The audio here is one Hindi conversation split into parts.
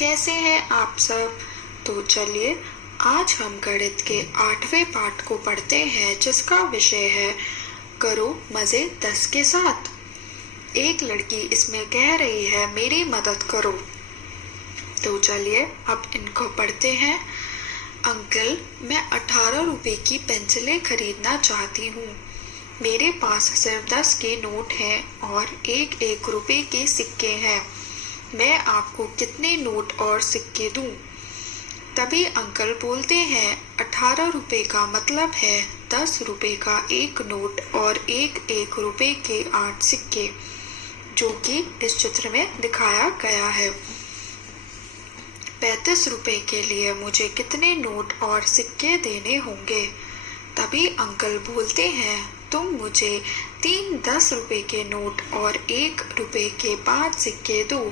कैसे हैं आप सब। तो चलिए आज हम गणित के 8वें पाठ को पढ़ते हैं, जिसका विषय है करो मजे 10 के साथ। एक लड़की इसमें कह रही है मेरी मदद करो। तो चलिए अब इनको पढ़ते हैं। अंकल, मैं 18 रुपए की पेंसिलें खरीदना चाहती हूँ। मेरे पास सिर्फ 10 के नोट हैं और एक एक रुपए के सिक्के हैं। मैं आपको कितने नोट और सिक्के दूं? तभी अंकल बोलते हैं 18 रुपए का मतलब है 10 रुपए का एक नोट और एक एक रुपए के 8 सिक्के, जो कि इस चित्र में दिखाया गया है। 35 रुपए के लिए मुझे कितने नोट और सिक्के देने होंगे? तभी अंकल बोलते हैं तुम मुझे 3 10 रुपए के नोट और 1 रुपए के 5 सिक्के दो।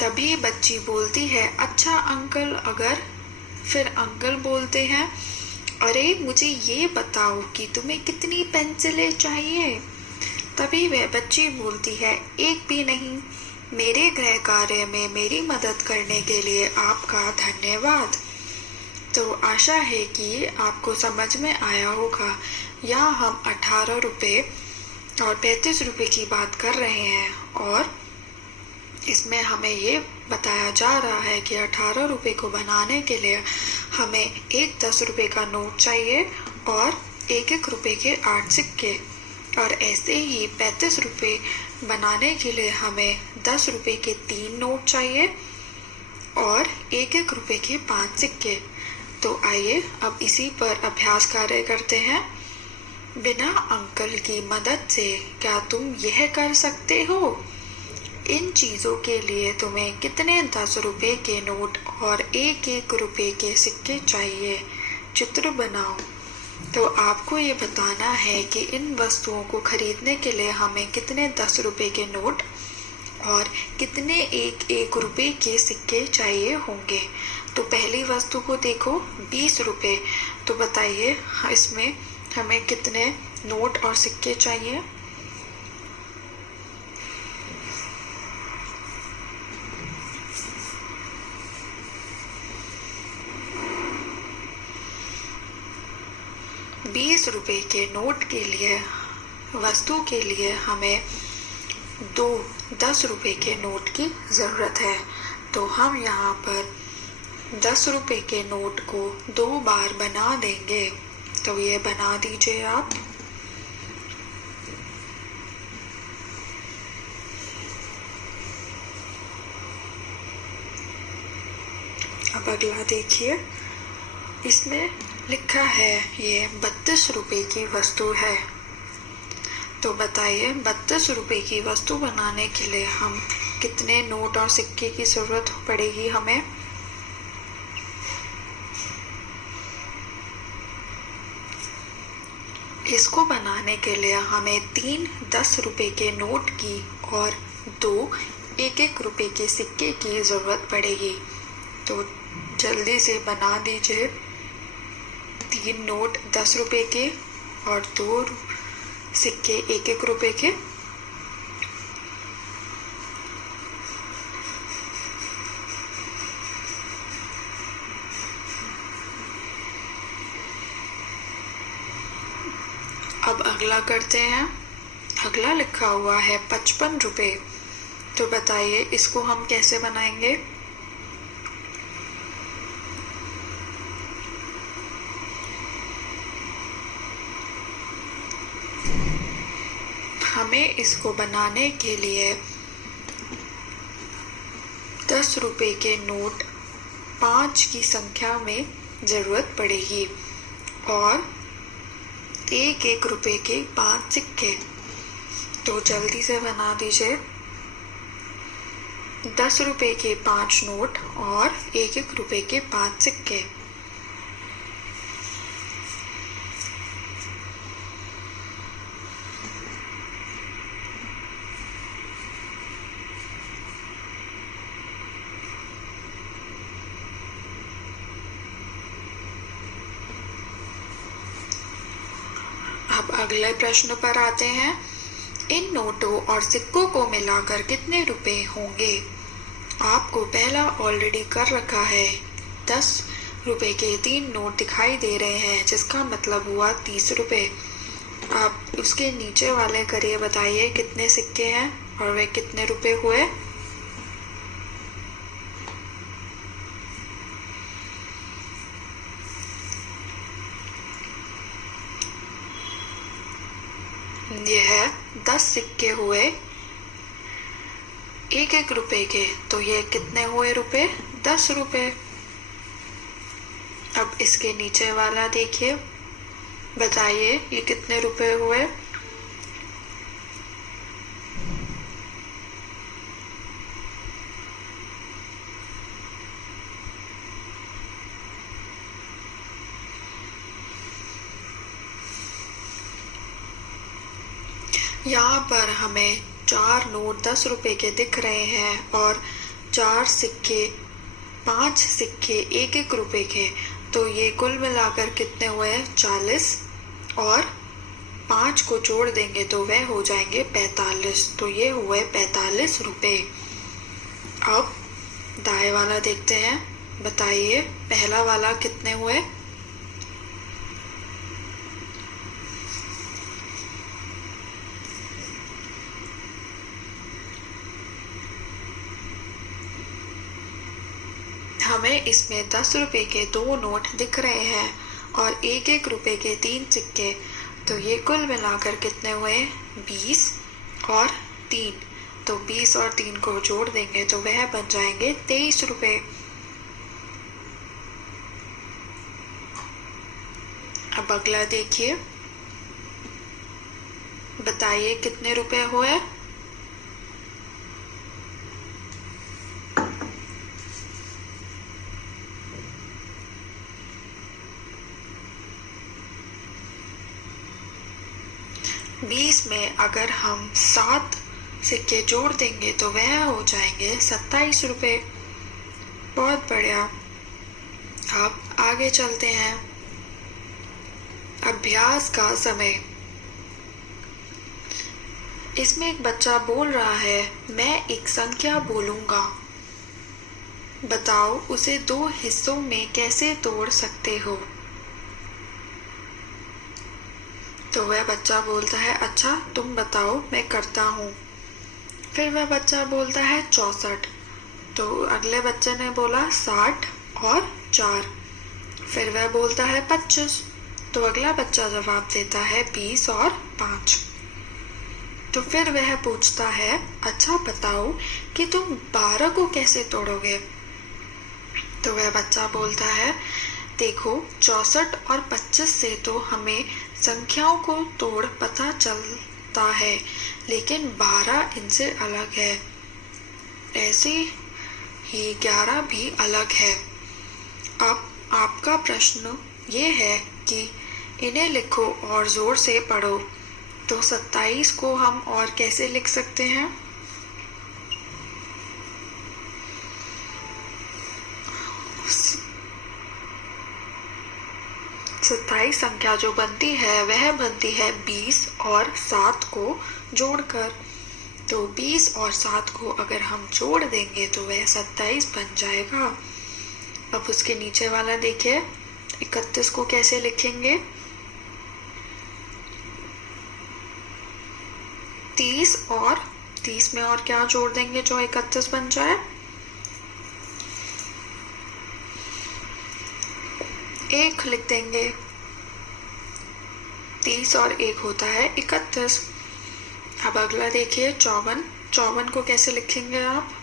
तभी बच्ची बोलती है अच्छा अंकल, अगर। फिर अंकल बोलते हैं अरे मुझे ये बताओ कि तुम्हें कितनी पेंसिलें चाहिए? तभी वह बच्ची बोलती है एक भी नहीं। मेरे गृह कार्य में मेरी मदद करने के लिए आपका धन्यवाद। तो आशा है कि आपको समझ में आया होगा। यहाँ हम 18 रुपए और 35 रुपए की बात कर रहे हैं और इसमें हमें ये बताया जा रहा है कि 18 रुपए को बनाने के लिए हमें एक 10 रुपए का नोट चाहिए और एक एक रुपए के 8 सिक्के, और ऐसे ही 35 रुपए बनाने के लिए हमें 10 रुपए के 3 नोट चाहिए और एक एक रुपए के 5 सिक्के। तो आइए अब इसी पर अभ्यास कार्य करते हैं। बिना अंकल की मदद से क्या तुम यह कर सकते हो? इन चीज़ों के लिए तुम्हें कितने 10 रुपए के नोट और एक एक रुपए के सिक्के चाहिए? चित्र बनाओ। तो आपको ये बताना है कि इन वस्तुओं को खरीदने के लिए हमें कितने 10 रुपए के नोट और कितने एक एक रुपए के सिक्के चाहिए होंगे। तो पहली वस्तु को देखो 20 रुपए। तो बताइए इसमें हमें कितने नोट और सिक्के चाहिए? बीस रुपए के नोट के लिए, वस्तु के लिए हमें 2 10 रुपए के नोट की ज़रूरत है। तो हम यहाँ पर 10 रुपए के नोट को 2 बार बना देंगे। तो ये बना दीजिए आप। अब अगला देखिए, इसमें लिखा है ये 32 रुपए की वस्तु है। तो बताइए 32 रुपए की वस्तु बनाने के लिए हम कितने नोट और सिक्के की जरूरत पड़ेगी हमें? इसको बनाने के लिए हमें 3 10 रुपए के नोट की और 2 एक एक रुपए के सिक्के की जरूरत पड़ेगी। तो जल्दी से बना दीजिए। 3 नोट 10 रुपए के और 2 सिक्के एक एक रुपए के। अब अगला करते हैं। अगला लिखा हुआ है 55 रुपए। तो बताइए इसको हम कैसे बनाएंगे? हमें इसको बनाने के लिए 10 रुपए के नोट 5 की संख्या में जरूरत पड़ेगी और एक एक रुपए के 5 सिक्के। तो जल्दी से बना दीजिए। 10 रुपए के 5 नोट और एक एक रुपए के 5 सिक्के। अब अगले प्रश्न पर आते हैं। इन नोटों और सिक्कों को मिलाकर कितने रुपए होंगे? आपको पहला ऑलरेडी कर रखा है। 10 रुपए के 3 नोट दिखाई दे रहे हैं, जिसका मतलब हुआ 30 रुपए। आप उसके नीचे वाले करिए, बताइए कितने सिक्के हैं और वे कितने रुपए हुए। ये है 10 सिक्के हुए 1-1 रुपए के, तो ये कितने हुए रुपए? 10 रुपए। अब इसके नीचे वाला देखिए, बताइए ये कितने रुपए हुए। यहाँ पर हमें 4 नोट 10 रुपए के दिख रहे हैं और 4 सिक्के 5 सिक्के 1-1 रुपए के, तो ये कुल मिलाकर कितने हुए? 40, और 5 को जोड़ देंगे तो वह हो जाएंगे 45, तो ये हुए 45 रुपए। अब दाएं वाला देखते हैं, बताइए पहला वाला कितने हुए? हमें इसमें 10 रुपए के 2 नोट दिख रहे हैं और 1-1 रुपए के 3 सिक्के, तो ये कुल मिलाकर कितने हुए? 20 और 3, तो 20 और 3 को जोड़ देंगे तो वह बन जाएंगे 23 रुपए। अब अगला देखिए, बताइए कितने रुपए हुए? बीस में अगर हम 7 सिक्के जोड़ देंगे तो वह हो जाएंगे 27 रुपए। बहुत बढ़िया। अब आगे चलते हैं। अभ्यास का समय। इसमें एक बच्चा बोल रहा है, मैं एक संख्या बोलूंगा, बताओ उसे 2 हिस्सों में कैसे तोड़ सकते हो। तो वह बच्चा बोलता है, अच्छा तुम बताओ मैं करता हूँ। फिर वह बच्चा बोलता है 64, तो अगले बच्चे ने बोला 60 और 4। फिर वह बोलता है 25, तो अगला बच्चा जवाब देता है 20 और 5। तो फिर वह पूछता है, अच्छा बताओ कि तुम 12 को कैसे तोड़ोगे। तो वह बच्चा बोलता है, देखो 64 और 25 से तो हमें संख्याओं को तोड़ पता चलता है, लेकिन 12 इनसे अलग है, ऐसे ही 11 भी अलग है। अब आपका प्रश्न ये है कि इन्हें लिखो और जोर से पढ़ो। तो 27 को हम और कैसे लिख सकते हैं? सत्ताईस संख्या जो बनती है वह बनती है 20 और 7 को जोड़कर। तो 20 और 7 को अगर हम जोड़ देंगे तो वह 27 बन जाएगा। अब उसके नीचे वाला देखिए, 31 को कैसे लिखेंगे? 30 में और क्या जोड़ देंगे जो 31 बन जाए? 1 लिख देंगे। 30 और 1 होता है 31। अब अगला देखिए 54 को कैसे लिखेंगे आप?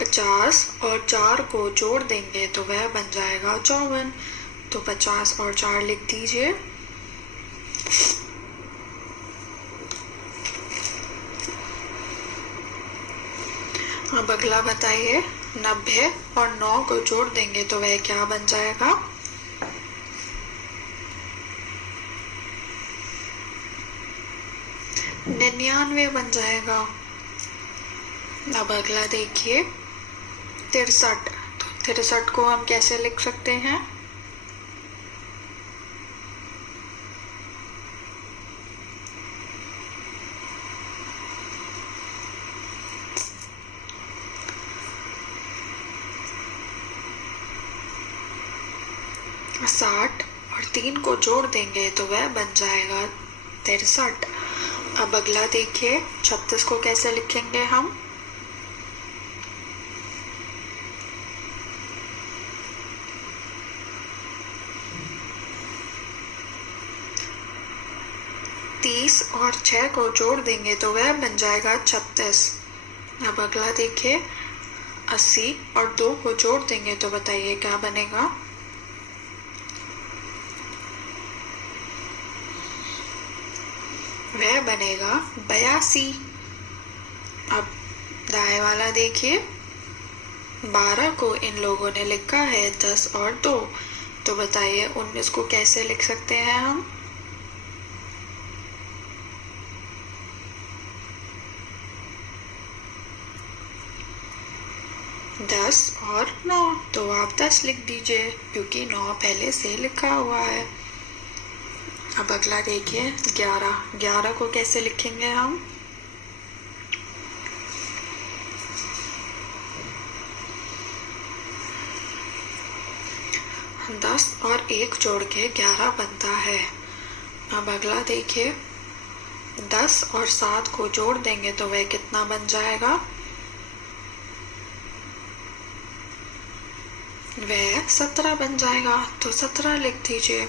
पचास और 4 को जोड़ देंगे तो वह बन जाएगा 54। तो 50 और 4 लिख दीजिए। अब अगला बताइए, 90 और 9 को जोड़ देंगे तो वह क्या बन जाएगा? निन्यानवे बन जाएगा। अब अगला देखिए 63। तो 63 को हम कैसे लिख सकते हैं? 60 और 3 को जोड़ देंगे तो वह बन जाएगा 63। अब अगला देखिए 36 को कैसे लिखेंगे हम। तीस और 6 को जोड़ देंगे तो वह बन जाएगा 36। अब अगला देखिए 80 और 2 को जोड़ देंगे तो बताइए क्या बनेगा। वह बनेगा 82। अब दाएं वाला देखिए 12 को इन लोगों ने लिखा है 10 और 2, तो बताइए 19 को कैसे लिख सकते हैं हम। दस और 9, तो आप 10 लिख दीजिए क्योंकि 9 पहले से लिखा हुआ है। अब अगला देखिए 11 को कैसे लिखेंगे हम। दस और 1 जोड़ के 11 बनता है। अब अगला देखिए 10 और 7 को जोड़ देंगे तो वह कितना बन जाएगा। वह 17 बन जाएगा, तो 17 लिख दीजिए।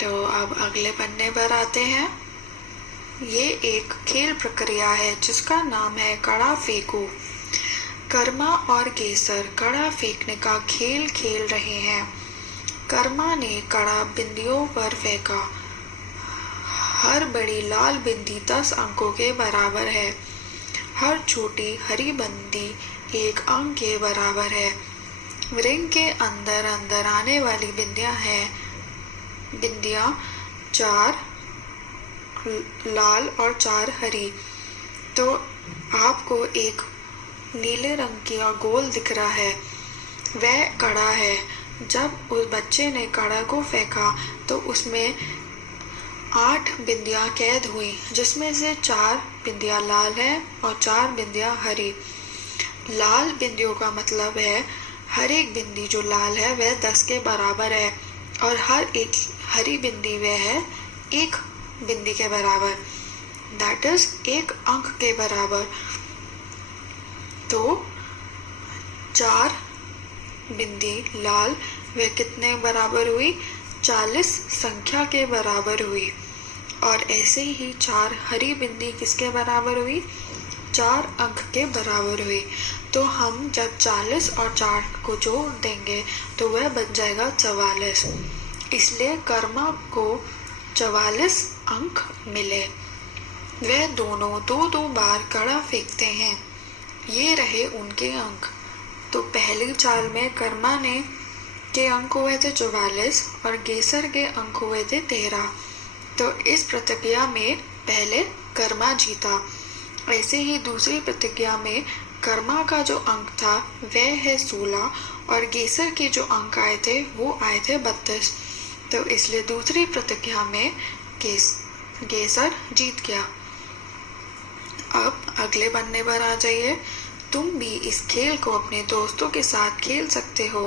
तो अब अगले पन्ने पर आते हैं। ये एक खेल प्रक्रिया है जिसका नाम है कड़ा फेंको। कर्मा और केसर कड़ा फेंकने का खेल खेल रहे हैं। कर्मा ने कड़ा बिंदियों पर फेंका। हर बड़ी लाल बिंदी 10 अंकों के बराबर है। हर छोटी हरी बिंदी 1 अंक के बराबर है। रिंग के अंदर अंदर आने वाली बिंदियां 4 लाल और 4 हरी। तो आपको एक नीले रंग का गोल दिख रहा है, वह कड़ा है। जब उस बच्चे ने कड़ा को फेंका तो उसमें 8 बिंदियां कैद हुई, जिसमें से 4 बिंदियां लाल है और 4 बिंदियां हरी। लाल बिंदियों का मतलब है हर एक बिंदी जो लाल है वह 10 के बराबर है और हर एक हरी बिंदी वह है 1 बिंदी के बराबर, दैट इज 1 अंक के बराबर। तो 4 बिंदी लाल वह कितने बराबर हुई, 40 संख्या के बराबर हुई। और ऐसे ही 4 हरी बिंदी किसके बराबर हुई, 4 अंक के बराबर हुई। तो हम जब 40 और 4 को जोड़ देंगे तो वह बन जाएगा 44। इसलिए कर्मा को 44 अंक मिले। वे दोनों 2-2 बार कड़ा फेंकते हैं। ये रहे उनके अंक। तो पहली चाल में कर्मा ने के अंक हुए थे 44 और गेसर के अंक हुए थे 13। तो इस प्रतिक्रिया में पहले कर्मा जीता। ऐसे ही दूसरी प्रतिक्रिया में कर्मा का जो अंक था वह है 16 और गेसर के जो अंक आए थे वो आए थे 32। तो इसलिए दूसरी प्रतिक्रिया में गेसर जीत गया। अब अगले पन्ने पर आ जाइए। तुम भी इस खेल को अपने दोस्तों के साथ खेल सकते हो।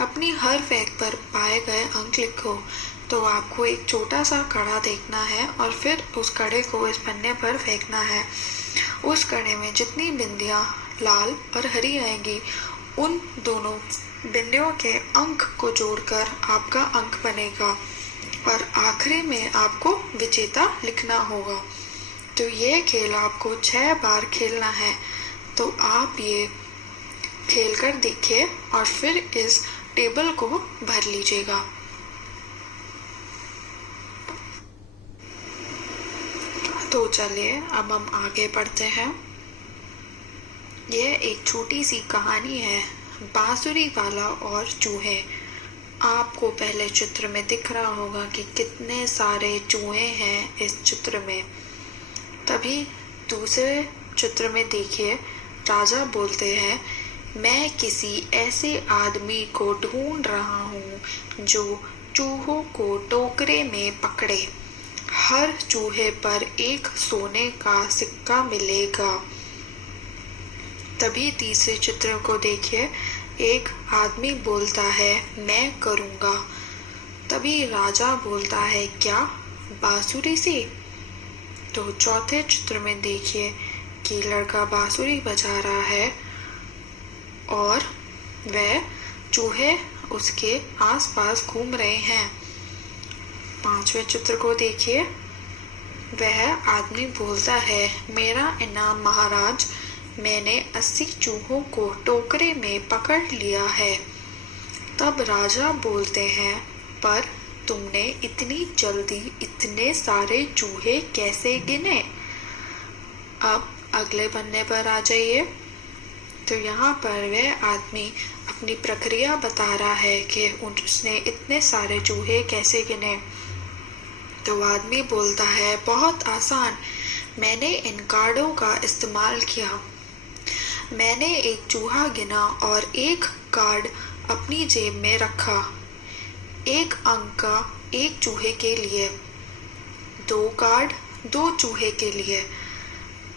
अपनी हर फेंक पर पाए गए अंक लिखो। तो आपको एक छोटा सा कड़ा देखना है और फिर उस कड़े को इस पन्ने पर फेंकना है। उस कड़े में जितनी बिंदियां लाल और हरी आएंगी उन दोनों बिंदियों के अंक को जोड़कर आपका अंक बनेगा और आखिरी में आपको विजेता लिखना होगा। तो ये खेल आपको 6 बार खेलना है। तो आप ये खेल कर देखिए और फिर इस टेबल को भर लीजिएगा। तो चलिए अब हम आगे बढ़ते हैं। यह एक छोटी सी कहानी है, बांसुरी वाला और चूहे। आपको पहले चित्र में दिख रहा होगा कि कितने सारे चूहे हैं इस चित्र में। तभी दूसरे चित्र में देखिए राजा बोलते हैं, मैं किसी ऐसे आदमी को ढूंढ रहा हूँ जो चूहों को टोकरे में पकड़े। हर चूहे पर 1 सोने का सिक्का मिलेगा। तभी तीसरे चित्र को देखिए। एक आदमी बोलता है मैं करूँगा। तभी राजा बोलता है क्या बांसुरी से? तो चौथे चित्र में देखिए कि लड़का बांसुरी बजा रहा है और वह चूहे उसके आसपास घूम रहे हैं। पांचवें चित्र को देखिए, वह आदमी बोलता है मेरा इनाम महाराज, मैंने 80 चूहों को टोकरे में पकड़ लिया है। तब राजा बोलते हैं पर तुमने इतनी जल्दी इतने सारे चूहे कैसे गिने? अब अगले पन्ने पर आ जाइए। तो यहाँ पर वह आदमी अपनी प्रक्रिया बता रहा है कि उसने इतने सारे चूहे कैसे गिने। तो आदमी बोलता है बहुत आसान, मैंने इन कार्डों का इस्तेमाल किया। मैंने एक चूहा गिना और एक कार्ड अपनी जेब में रखा। एक अंक का एक चूहे के लिए, 2 कार्ड 2 चूहे के लिए।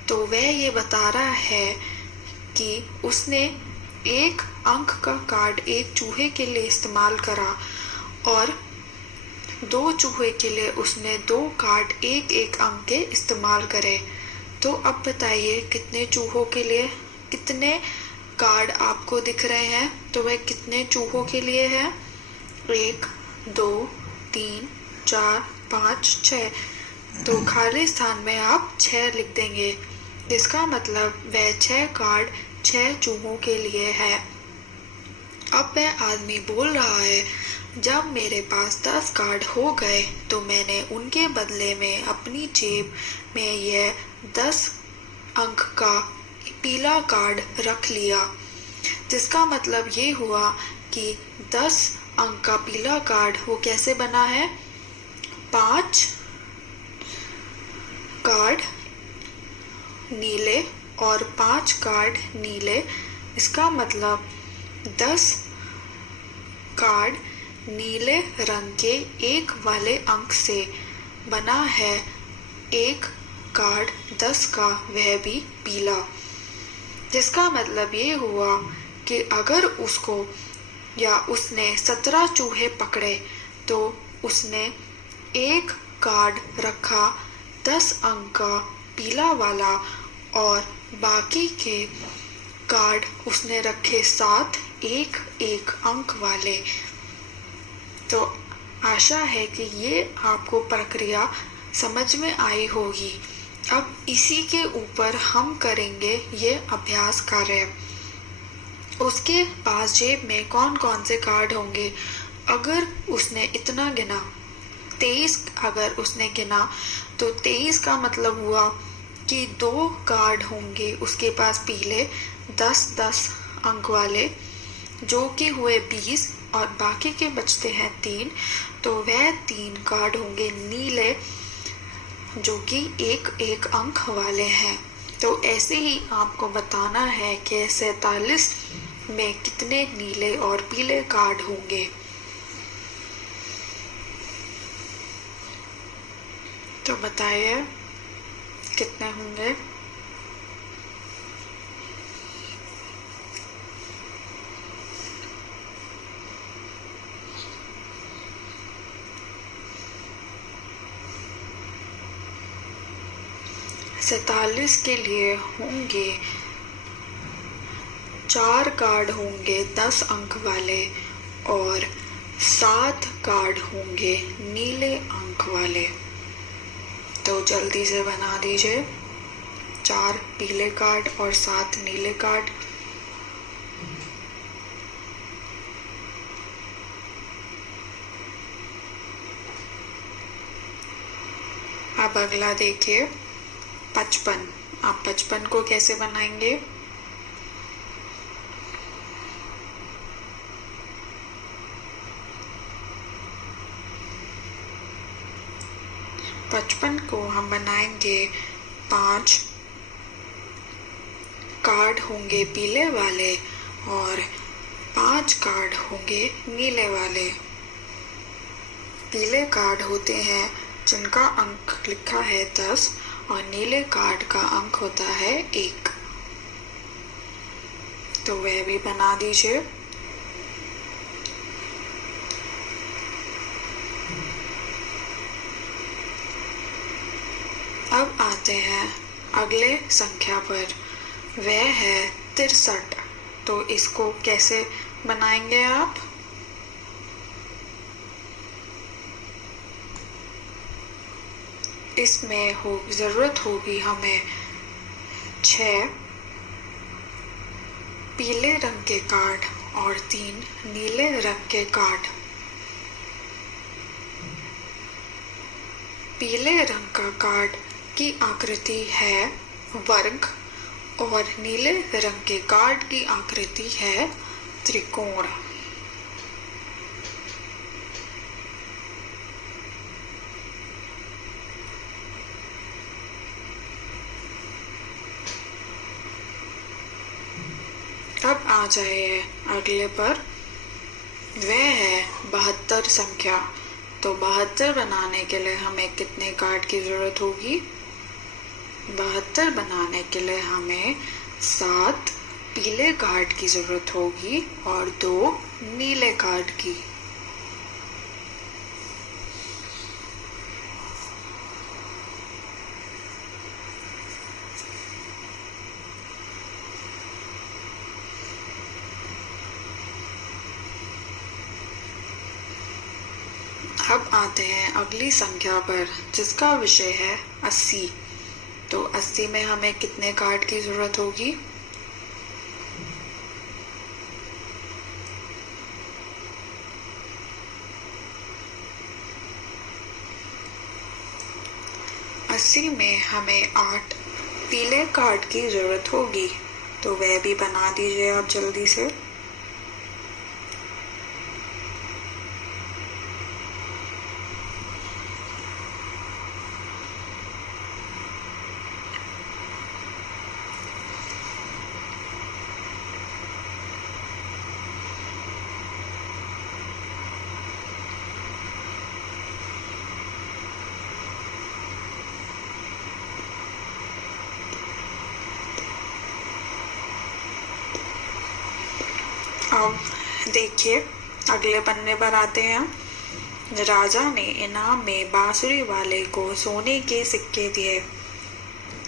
तो वह ये बता रहा है कि उसने एक अंक का कार्ड एक चूहे के लिए इस्तेमाल करा और 2 चूहे के लिए उसने 2 कार्ड एक एक अंक के इस्तेमाल करे। तो अब बताइए कितने चूहों के लिए कितने कार्ड आपको दिख रहे हैं? तो वह कितने चूहों के लिए है? 1 2 3 4 5 6। तो खाली स्थान में आप 6 लिख देंगे। इसका मतलब वह 6 कार्ड 6 चूहों के लिए है। अब वह आदमी बोल रहा है जब मेरे पास 10 कार्ड हो गए तो मैंने उनके बदले में अपनी जेब में यह 10 अंक का पीला कार्ड रख लिया। जिसका मतलब ये हुआ कि 10 अंक का पीला कार्ड वो कैसे बना है? 5 कार्ड नीले और 5 कार्ड नीले। इसका मतलब 10 कार्ड नीले रंग के एक वाले अंक से बना है। एक कार्ड 10 का वह भी पीला। जिसका मतलब ये हुआ कि अगर उसको या उसने 17 चूहे पकड़े तो उसने एक कार्ड रखा 10 अंक का पीला वाला और बाकी के कार्ड उसने रखे 7 एक एक अंक वाले। तो आशा है कि ये आपको प्रक्रिया समझ में आई होगी। अब इसी के ऊपर हम करेंगे ये अभ्यास कार्य। उसके पास जेब में कौन कौन से कार्ड होंगे? अगर उसने इतना गिना 23 अगर उसने गिना तो 23 का मतलब हुआ कि 2 कार्ड होंगे उसके पास पीले 10-10 अंक वाले, जो कि हुए 20 और बाकी के बचते हैं 3। तो वह 3 कार्ड होंगे नीले जो कि एक एक अंक वाले हैं। तो ऐसे ही आपको बताना है कि 47 में कितने नीले और पीले कार्ड होंगे। तो बताइए कितने होंगे? सैतालीस के लिए होंगे 4 कार्ड होंगे 10 अंक वाले और 7 कार्ड होंगे नीले अंक वाले। तो जल्दी से बना दीजिए। 4 पीले कार्ड और 7 नीले कार्ड। अब अगला देखिए 55। आप 55 को कैसे बनाएंगे? पचपन को हम बनाएंगे 5 कार्ड होंगे पीले वाले और 5 कार्ड होंगे नीले वाले। पीले कार्ड होते हैं जिनका अंक लिखा है 10 और नीले कार्ड का अंक होता है 1। तो वह भी बना दीजिए। बढ़ते हैं अगले संख्या पर। वह है 63। तो इसको कैसे बनाएंगे आप? इसमें ज़रूरत होगी हमें 6 पीले रंग के कार्ड और 3 नीले रंग के कार्ड। पीले रंग का कार्ड की आकृति है वर्ग और नीले रंग के कार्ड की आकृति है त्रिकोण। अब आ जाइए अगले पर। वह है 72 संख्या। तो 72 बनाने के लिए हमें कितने कार्ड की जरूरत होगी? 72 बनाने के लिए हमें 7 पीले कार्ड की जरूरत होगी और 2 नीले कार्ड की। अब आते हैं अगली संख्या पर जिसका विषय है 80। तो 80 में हमें कितने कार्ड की जरूरत होगी? अस्सी में हमें 8 पीले कार्ड की जरूरत होगी। तो वह भी बना दीजिए आप जल्दी से। अब देखिए अगले पन्ने पर आते हैं। राजा ने इनाम में बांसुरी वाले को सोने के सिक्के दिए।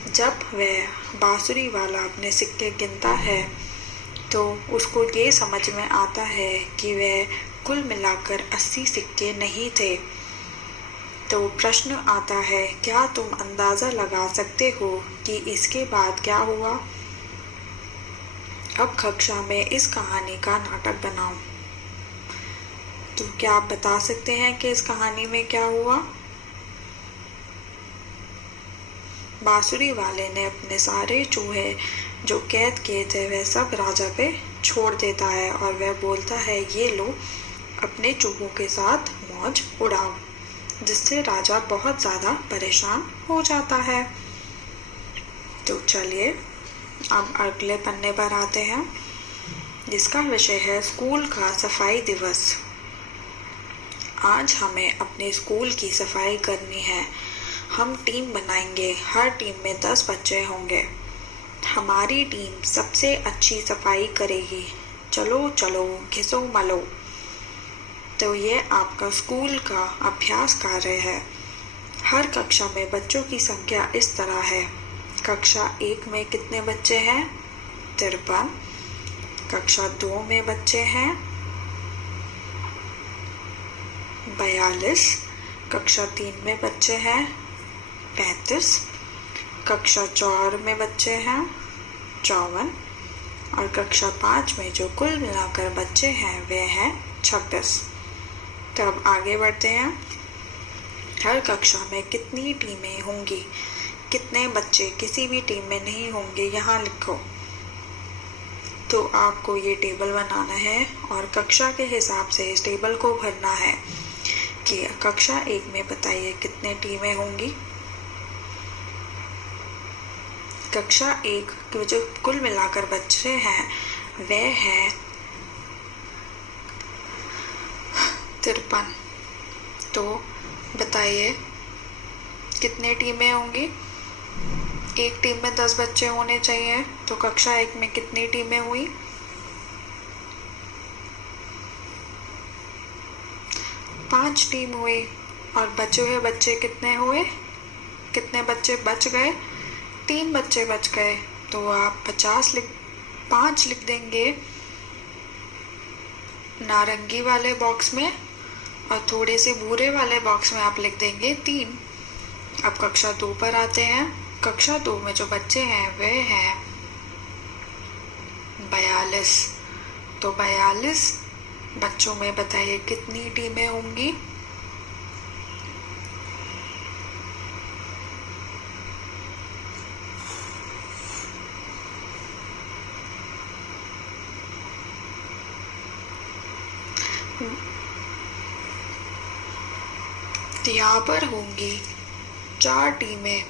जब वह बांसुरी वाला अपने सिक्के गिनता है तो उसको ये समझ में आता है कि वह कुल मिलाकर 80 सिक्के नहीं थे। तो प्रश्न आता है, क्या तुम अंदाजा लगा सकते हो कि इसके बाद क्या हुआ? अब कक्षा में इस कहानी का नाटक बनाओ। तो क्या आप बता सकते हैं कि इस कहानी में क्या हुआ? बांसुरी वाले ने अपने सारे चूहे जो कैद किए थे वह सब राजा पे छोड़ देता है और वह बोलता है, ये लो अपने चूहों के साथ मौज उड़ाओ, जिससे राजा बहुत ज़्यादा परेशान हो जाता है। तो चलिए अब अगले पन्ने पर आते हैं जिसका विषय है स्कूल का सफाई दिवस। आज हमें अपने स्कूल की सफाई करनी है। हम टीम बनाएंगे। हर टीम में 10 बच्चे होंगे। हमारी टीम सबसे अच्छी सफाई करेगी। चलो चलो घिसो मलो। तो ये आपका स्कूल का अभ्यास कार्य है। हर कक्षा में बच्चों की संख्या इस तरह है। कक्षा 1 में कितने बच्चे हैं? 53। कक्षा 2 में बच्चे हैं 42। कक्षा 3 में बच्चे हैं 35। कक्षा 4 में बच्चे हैं 54 और कक्षा 5 में जो कुल मिलाकर बच्चे हैं वे हैं 26। तो अब आगे बढ़ते हैं। हर कक्षा में कितनी टीमें होंगी? कितने बच्चे किसी भी टीम में नहीं होंगे, यहाँ लिखो। तो आपको ये टेबल बनाना है और कक्षा के हिसाब से इस टेबल को भरना है कि कक्षा 1 में बताइए कितने टीमें होंगी। कक्षा 1 के जो कुल मिलाकर बच्चे हैं वे हैं 53। तो बताइए कितने टीमें होंगी? एक टीम में 10 बच्चे होने चाहिए। तो कक्षा 1 में कितनी टीमें हुई? 5 टीम हुई। और बचे हुए बच्चे कितने हुए? कितने बच्चे बच गए? 3 बच्चे बच गए, तो आप 5 लिख देंगे नारंगी वाले बॉक्स में और थोड़े से भूरे वाले बॉक्स में आप लिख देंगे 3। अब कक्षा 2 पर आते हैं। कक्षा 2 में जो बच्चे हैं वे हैं 42। तो 42 बच्चों में बताइए कितनी टीमें होंगी? यहाँ पर होंगी 4 टीमें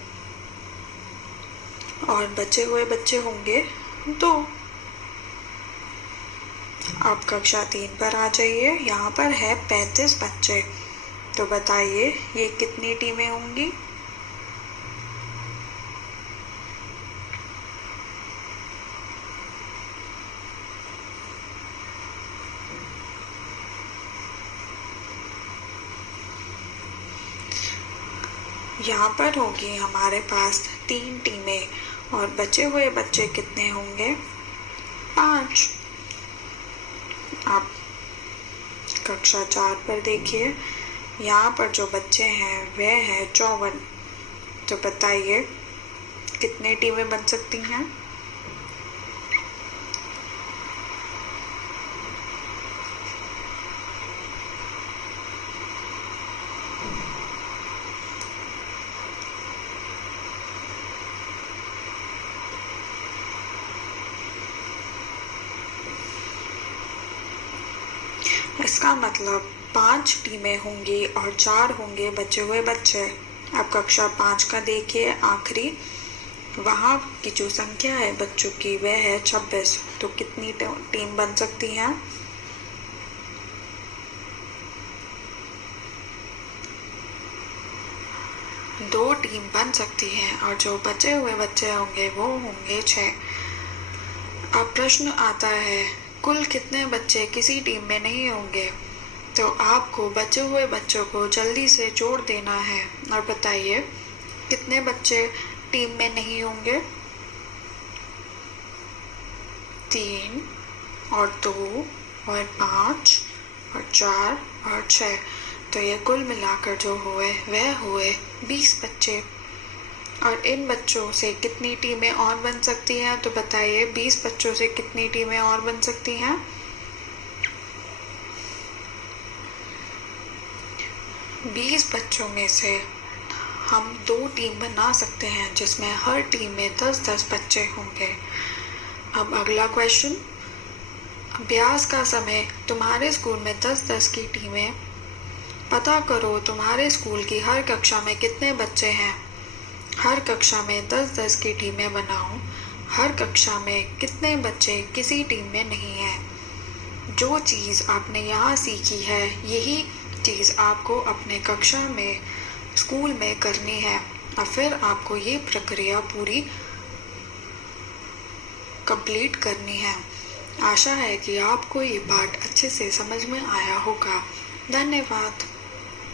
और बचे हुए बच्चे होंगे 2। आप कक्षा 3 पर आ जाइए। यहाँ पर है 35 बच्चे, तो बताइए ये कितनी टीमें होंगी? यहाँ पर होगी हमारे पास 3 टीमें और बचे हुए बच्चे कितने होंगे? 5। आप कक्षा 4 पर देखिए। यहाँ पर जो बच्चे हैं वे हैं 54। तो बताइए कितने टीमें बन सकती हैं? इसका मतलब 5 टीमें होंगी और 4 होंगे बचे हुए बच्चे। अब कक्षा 5 का देखिए आखिरी, वहाँ की जो संख्या है बच्चों की वह है 26। तो कितनी टीम बन सकती हैं? दो टीम बन सकती हैं और जो बचे हुए बच्चे होंगे वो होंगे 6। अब प्रश्न आता है कुल कितने बच्चे किसी टीम में नहीं होंगे? तो आपको बचे हुए बच्चों को जल्दी से जोड़ देना है और बताइए कितने बच्चे टीम में नहीं होंगे? 3 और 2 और 5 और 4 और 6। तो ये कुल मिलाकर जो हुए वह हुए 20 बच्चे। और इन बच्चों से कितनी टीमें और बन सकती हैं? तो बताइए 20 बच्चों से कितनी टीमें और बन सकती हैं? 20 बच्चों में से हम 2 टीम बना सकते हैं जिसमें हर टीम में 10-10 बच्चे होंगे। अब अगला क्वेश्चन, अभ्यास का समय तुम्हारे स्कूल में 10-10 की टीमें। पता करो तुम्हारे स्कूल की हर कक्षा में कितने बच्चे हैं। हर कक्षा में 10-10 की टीमें बनाओ। हर कक्षा में कितने बच्चे किसी टीम में नहीं हैं। जो चीज़ आपने यहाँ सीखी है यही चीज़ आपको अपने कक्षा में स्कूल में करनी है और फिर आपको ये प्रक्रिया पूरी कंप्लीट करनी है। आशा है कि आपको ये पाठ अच्छे से समझ में आया होगा। धन्यवाद।